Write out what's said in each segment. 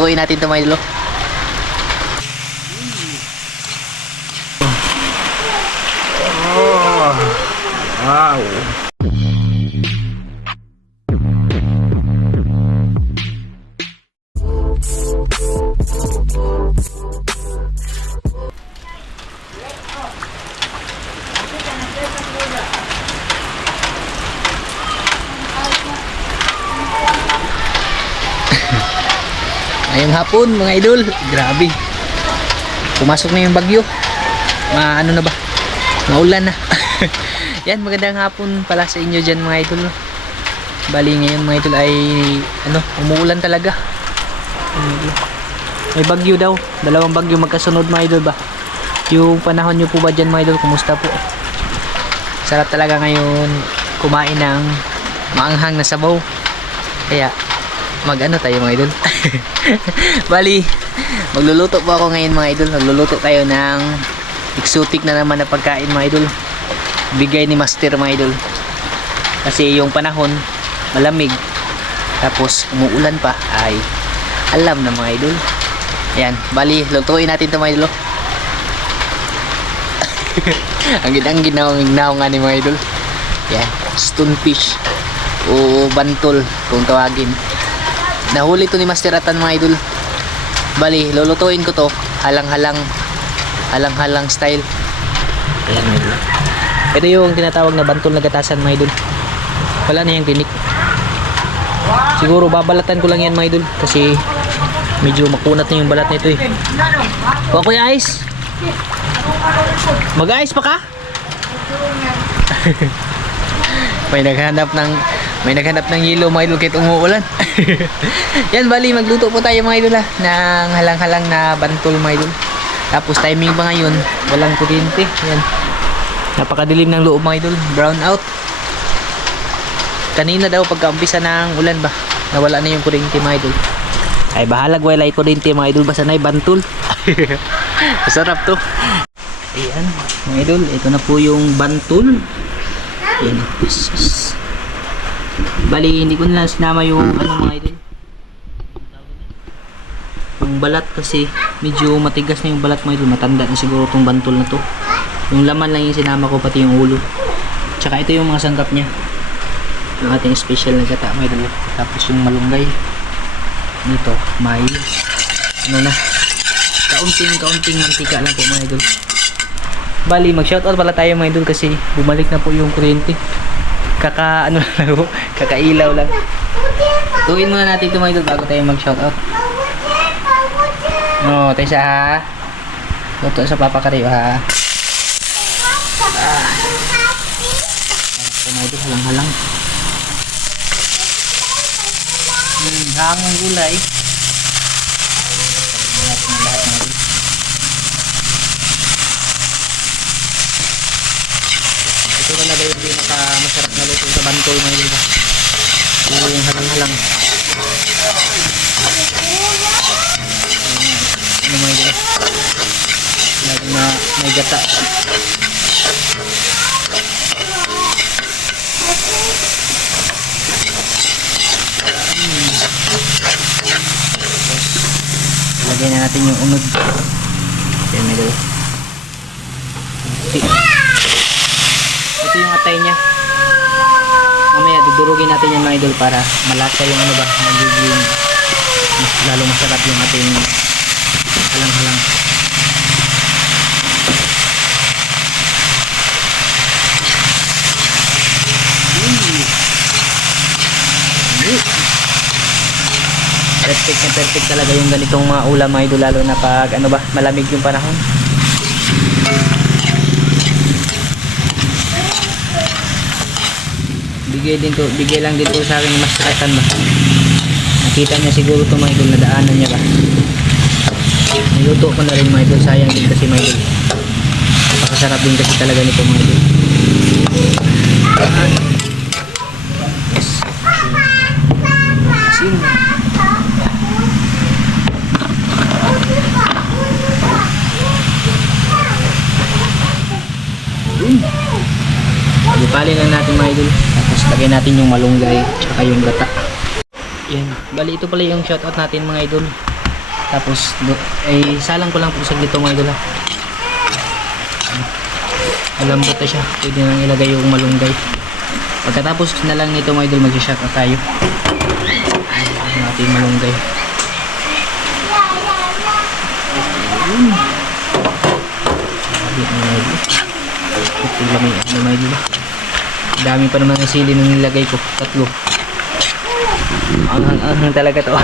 lutuin natin ito mga idol. Oh, wow. Ngayong hapon mga idol, grabe. Pumasok na yung bagyo. Ano na ba? Maulan na. Yan, magandang hapon pala sa inyo dyan mga idol. Bali ngayon mga idol ay umuulan talaga. May bagyo daw, dalawang bagyo magkasunod mga idol ba. Yung panahon nyo po ba dyan mga idol, kumusta po? Sarap talaga ngayon kumain ng maanghang na sabaw. Kaya tayo mga idol. Bali magluluto po ako ngayon mga idol. Magluluto tayo ng exotic na naman na pagkain mga idol, bigay ni Master mga idol. Kasi yung panahon malamig tapos umuulan pa, ay alam na mga idol. Ayan, bali lutuin natin ito mga idol. ang ginaw nga ni mga idol. Ayan, stonefish o bantol kung tawagin. Nahuli to ni Master Atan mga idol. Bali lulutuin ko to halang-halang style. Ayan mga idol. Ito yung tinatawag na bantol na gatasan mga idol. Wala na yung tinik. Siguro babalatan ko lang yan mga idol kasi medyo makunat na yung balat nito eh. Kuha ko yung ice. Mag-ice pa ka? May naghanap ng yelo mga idol kahit umuulan. Yan, bali magluto po tayo mga idol ng halang-halang na bantol mga idol. Tapos timing pa ngayon, walang kuryente. Yan, napakadilim ng loob mga idol, brown out. Kanina daw pagka-umpisa ng ulan ba, nawala na yung kuryente mga idol. Ay bahalag wala yung kuryente mga idol, basta na yung bantol. Masarap to. Ayan mga idol, ito na po yung bantol. Ayan. Bali hindi ko na sinama yung mga idol, yung balat kasi medyo matigas na yung balat mga idol. Matanda na siguro tong bantol na to. Yung laman lang yung sinama ko, pati yung ulo. Tsaka ito yung mga sangkap nya, yung ating special na gata mga idol. Tapos yung malunggay dito, may kaunting mantika lang po mga idol. Bali mag shoutout pala tayo mga idol kasi bumalik na po yung kuryente. Kakailaw lang. Tuin muna natin ito mga idol bago tayo mag shoutout. Tayo siya ha. Luto sa Papa Kario ha. Mga idol, halang-halang. Hangang gulay. Ito talaga yung pinaka-masarap na luto sa bantol mga idol. Yung halang-halang. Mga idol, lagi na may gata. Lagyan na natin yung unod. Ayan mga idol. Ito yung atay nya. Mamaya dudurugin natin yan mga idol para malasa yung magiging mas lalo masarap yung ating halang-halang. Perfect talaga yung ganitong mga ulam mga idol, lalo na pag malamig yung panahon. Bigay lang dito sa akin mas katan ba. Nakita niya siguro ito mga idol, nadaanan niya ba. Niluto ko na rin mga idol, sayang din kasi mga idol. Napakasarap din kasi talaga nito mga idol. Asin. Bali lang natin mga idol. Tapos lagyan natin yung malunggay tsaka yung gata. Yan. Bali ito pala yung shoutout natin mga idol. Tapos, salang ko lang po saglit ito mga idol ha. Malambot na siya. Pwede nang ilagay yung malunggay. Pagkatapos na lang nito mga idol, mag-shot na tayo. Ang ating malunggay. Ayun. Sabi mga idol. Ito lang yung ano mga idol. Dami pa naman ng sili nung nilagay ko. 3. Ang talaga to.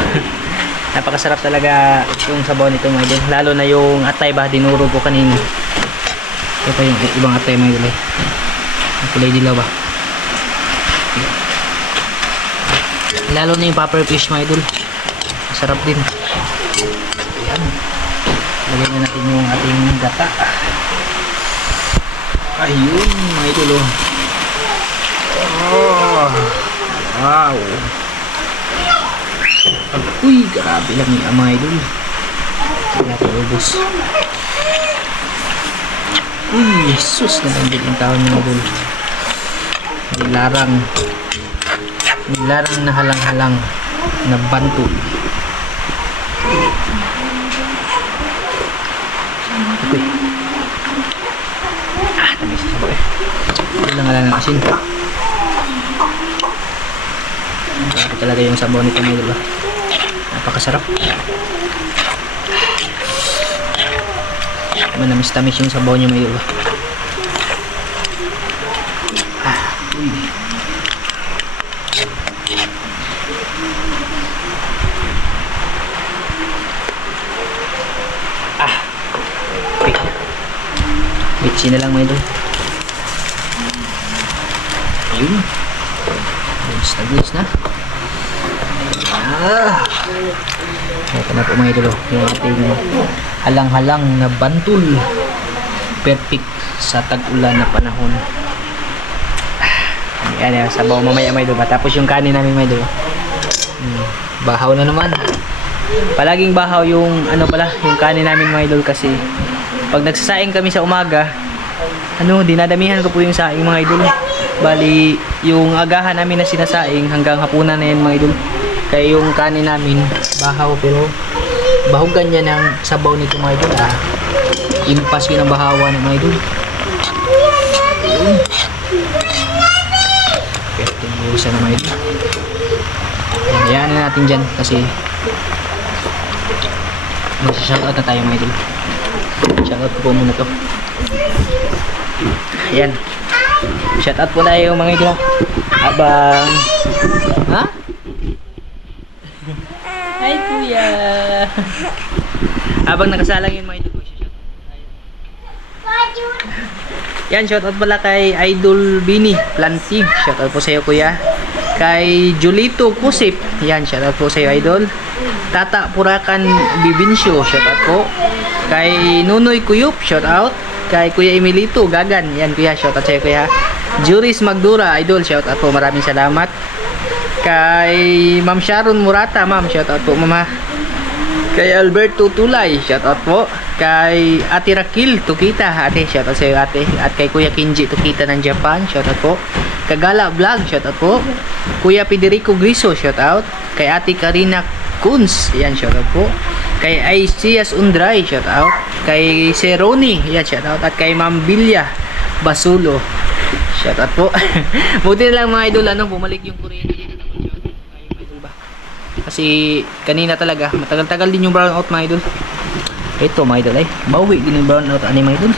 Napakasarap talaga yung sabaw nito mga idol. Lalo na yung atay ba, dinuro ko kanina. Ito pa yung ibang atay mga idol. Ang kulay dilaw ba. Lalo na yung puffer fish mga idol. Masarap din. Ayan. Lagyan na natin yung ating gata. Ayun mga idol oh. Oh. Wow. Uy, grabe lang yung mga idol. Hindi natin ubos. Uy, Jesus na lang din ang tawon ng idol. Nilarang na halang-halang na bantul. Okay. Tamis sa sabaw eh. Halang-halang na asin. Grabe talaga yung sabaw nito mga idol. Napakasarap. Manamis-tamis yung sabaw niya mga idol. Uy. Okay. Bitsi na lang mga idol. Ayun. Goods na. Ito na po mga idol. Yung ating halang-halang na bantul. Perfect sa tag-ulan na panahon. Yan, sabaw mamaya mga idol. Tapos yung kanin namin mga idol. Bahaw na naman. Palaging bahaw yung yung kanin namin mga idol kasi pag nagsasaing kami sa umaga, dinadamihan ko po yung saing mga idol. Bali, yung agahan namin na sinasaing hanggang hapunan na yan mga idol. Kaya yung kanin namin bahaw pero bahugan niya ng sabaw nito mga idol. Impas yun ang bahawa ng mga idol. Pwede yung usa na mga idol. Hayaan na natin dyan kasi mag-shoutout na tayo mga idol. Shoutout po muna to. Ayan. Shoutout po tayo mga idol. Abang Hi kuya. Abang nakasalang yun mga idol. Yan, shoutout pala kay Idol Bini Plantig. Shoutout po sa iyo kuya. Kay Julito Kusip. Yan, shoutout po sa iyo idol. Tata Purakan Bibinsyo. Shoutout po. Kay Nunoy Kuyup. Shoutout. Kay Kuya Emilito Gagan. Yan kuya, shoutout sa iyo kuya. Juris Magdura idol. Shoutout po. Maraming salamat. Kay Ma'am Sharon Murata. Ma'am, shoutout po mama. Kay Alberto Tulay, shoutout po. Kay Ate Rakil Tukita, ate, shoutout sa iyo ate. At kay Kuya Kinji Tukita ng Japan, shoutout po. Kagala Vlog, shoutout po. Kuya Federico Griso, shoutout. Kay Ate Karina Kunz, yan, shoutout po. Kay Aisias Undray, shoutout. Kay Seroni, yan, shoutout. At kay Ma'am Bilya Basulo, shoutout po. Buti na lang mga idol, bumalik yung kuryente dito. Kasi kanina talaga matagal-tagal din yung brownout mga idol. Ito mga idol ay bawi din yung brownout mga idol.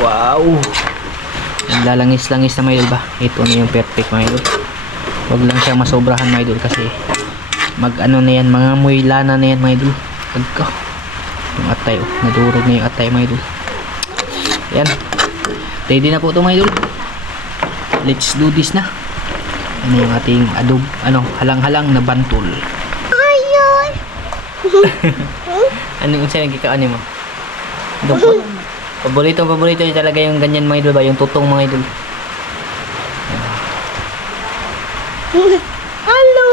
Wow. Lalangis-langis na mga idol ba? Ito na yung perfect mga idol. Huwag lang siya masobrahan mga idol kasi na yan, mga amoy lana na yan mga idol. Yung atay nadurog na yung atay mga idol. Yan. Ready na po ito mga idol. Let's do this na. Ano yung ating adob, halang-halang na bantul. Ayun. Ano yung sa'yo nagkikaano mo? Dupot. Paborito yung talaga yung ganyan mga idol ba? Yung tutong mga idol. Hello!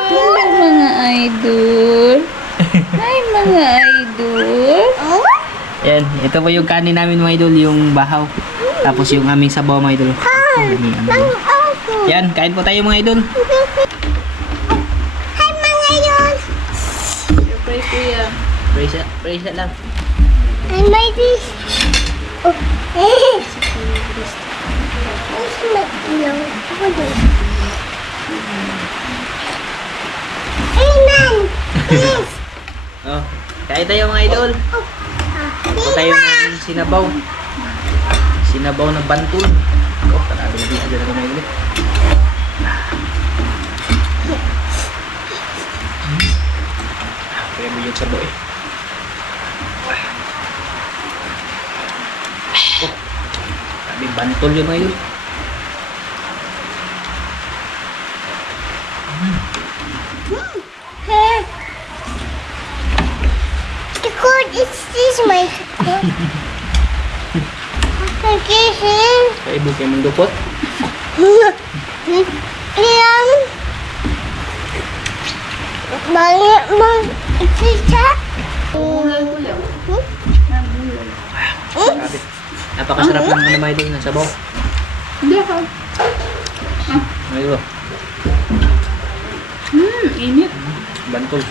Hi mga idol. Hi mga idol. Yan, ito po yung kanin namin mga idol, yung bahaw. Tapos yung aming sabaw mga idol. Yan, kain po tayo mga idol. Kuya. Praise lang. I made this. Oh, hey. Where's my pillow? Amen. Yes. Oh, kain tayo mga idol. Ito tayo ng sinabaw. Sinabaw ng bantul. Oh, parang dito dyan ako mga idol. Kaya mo yung sabaw eh. Oh, sabi bantul yun mga idol. Hey. The cord is this my cord. Okay, Kaya ibu kayo mong dupot. Yang banyak cerita. Gulay kuya. Grabe. Napakasarap ng ano mga idol ng sabaw. Hindi ako. Mga idol. Init. Bantul.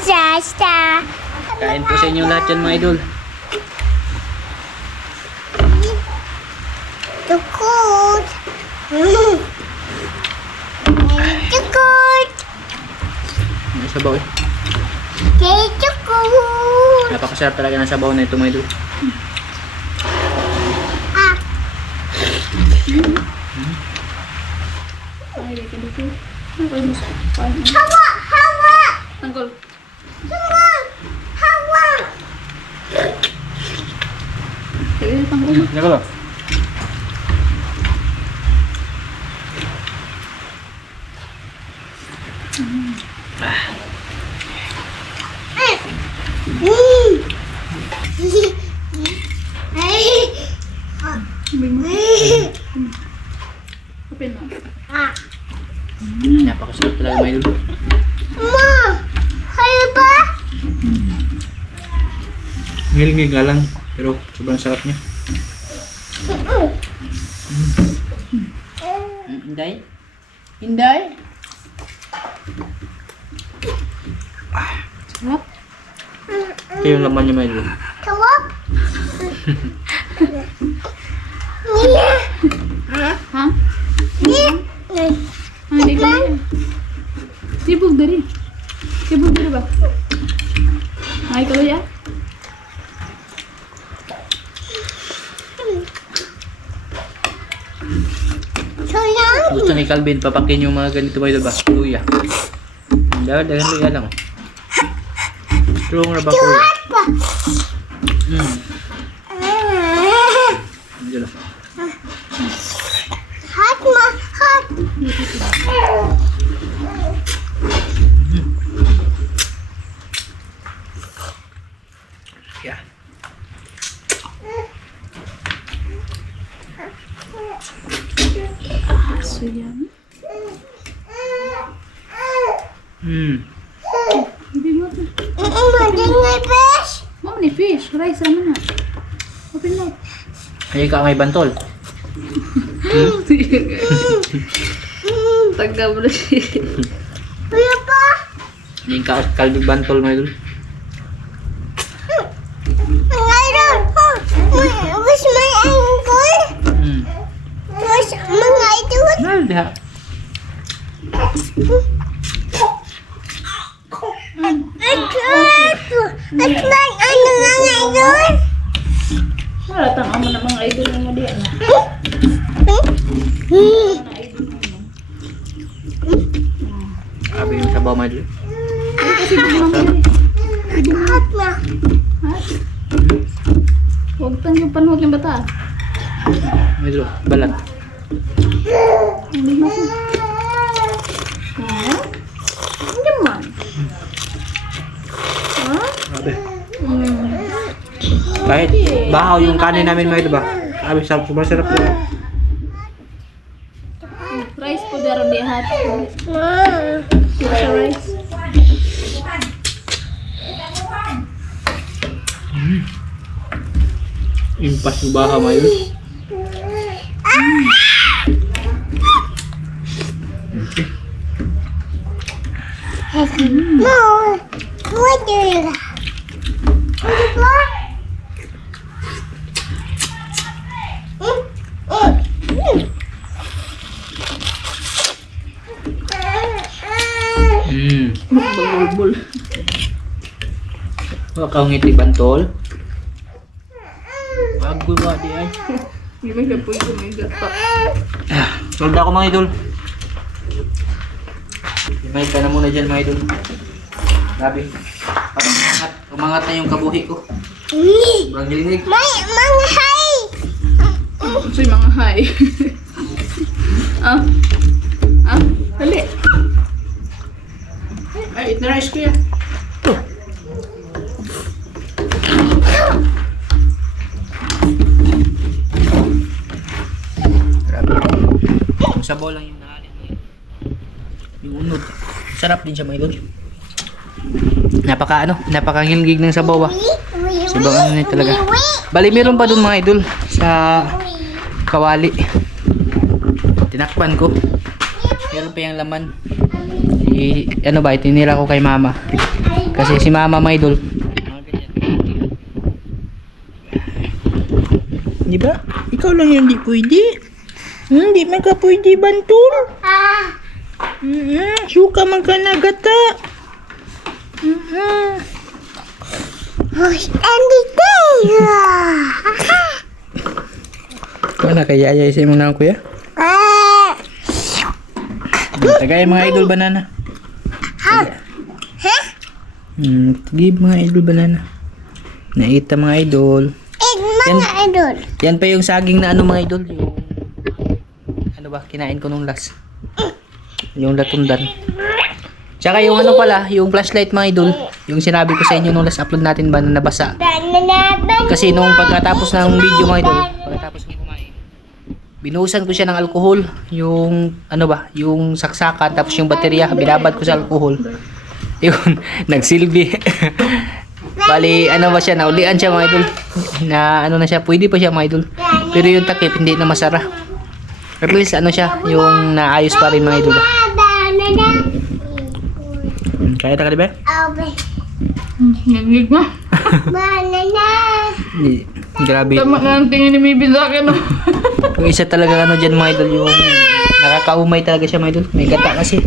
Sasta. Kain po sa inyo lahat yan mga idol. The cord. The cord. May sabaw eh. The cord. Napakasarap talaga ng sabaw na ito mga idol. Ah. Ay, dito dito. Okay, mas. Kain. Hawa. Hawa. Tangkol. Hawa. Hawa. Sige, tangkol. Ano ba? Open mo. Ah. Napakasarap talaga mga idol. Ma, kayo ba? Ngilingig nga lang. Pero sobrang sarap niya. Inday? Inday? Sarap. Ito yung laman niya mga idol. Tawag? Nila. Ha? Nila. Hindi ka na. Sibog dari. Sibog dari ba? Ay, kalau ya? Solang. Gusto ni Calvin, papakin yung mga ganito mga idol ba? Luya. Dahan luya lang. Strong na ba luya? Apa? Hindi lang. Hot ma, hot. Yeah. So yummy. Hindi mo ito. Magingay besh. Mama ni fish. Rice naman na. Open mo. Ay ka ngay bantol. Taga mo na siya. Kuya pa. Yung ka Calvin bantol mga idol. Ngayon. Was my ankle? Was mga idol? Nah, diha. At man ano nga ngayon? Wala tang amo na mga idol mo diyan. Sabi yung sabaw mga idol. Kasi di mo Hot na. Huwag tang yung panuhot yung bata. Mga idol, balat. Hindi mo siya. Ha? Hindi man. Ha? Sabi. Kahit bahaw yung kanin namin mga idol ba? Sabi, sobrang sarap yun. Rice po daron di hat. Ma. Sa rice. Impas yung bahaw mga idol. Mom, what do you got? Ano ba? Bulbul. Kau ngiti bantol. Bago ba di ay. Hindi ba siya po yung may gata? Solda ko mga idol. Limay ka na muna dyan mga idol. Grabe. Umangat na yung kabuhi ko. Sobrang hilinig. May mga hay! Ito yung mga high. Dali. Ay, eat na rice kuya. Grabe. Yung sabaw lang yung naalin mo. Yung unod. Sarap din siya mga idol. Napakahilgig ng sabaw ah. Sobrang ano na talaga. Bali meron pa dun mga idol sa kawali. Tinakpan ko. Meron pa yung laman. Ano ba, itinira ko kay mama. Kasi si mama mga idol. Di ba? Ikaw lang yung hindi pwede. Hindi man ka pwede bantul. Suka man ka nagata. Wala kaya ayay sa imong nang kuya? Tagay mga idol banana. Give mga idol banana. Naita mga idol. Mga idol. Yan pa yung saging na ano mga idol. Yung ano ba, kinain ko nung last. Yung latundan. Tsaka yung ano pala, yung flashlight mga idol. Yung sinabi ko sa inyo nung last upload natin ba na nabasa. Kasi nung pagkatapos ng video mga idol, pagkatapos ng kumain, binuhusan ko siya ng alcohol. Yung ano ba, yung saksakan, tapos yung baterya, binabad ko sa alcohol. Yun, nagsilbi. Bali, ano ba siya, naulian siya mga idol. Na ano na siya, pwede pa siya mga idol. Pero yung takip, hindi na masara. At least ano siya, yung naayos pa rin mga idol. Kaya ta ka diba? Ngigig na. Banana. Grabe. Tama nga ang tingin ni Mibin sa akin. Yung isa talaga ano dyan mga idol, yung nakakaumay talaga siya mga idol. May gata kasi.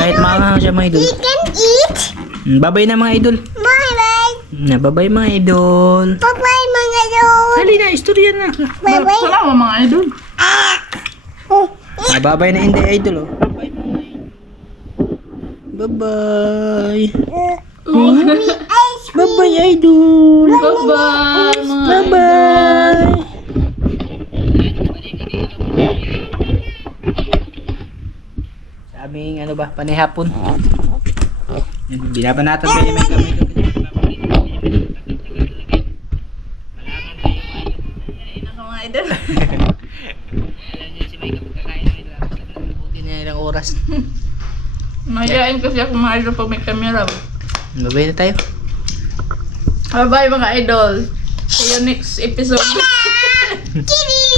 Kahit maanghang siya mga idol. You can eat. Babay na mga idol. Bye-bye. Babay mga idol. Bye-bye, mga idol. Hali na, istorya na. Bye-bye. Salamat mga idol. Babay na hindi idol oh. Bye-bye. Bye-bye idol. Bye-bye mga Bye-bye. Sa aming ano ba, panihapon. Binabanatan ba yung may kamay doon? mga idol. Alam niyo si Mike kapag kakain ng idol. Buti niya ilang oras. Mahihain kasi ako mga idol pag may camera. Babay na tayo. Bye-bye mga idol. See you next episode. Kitty.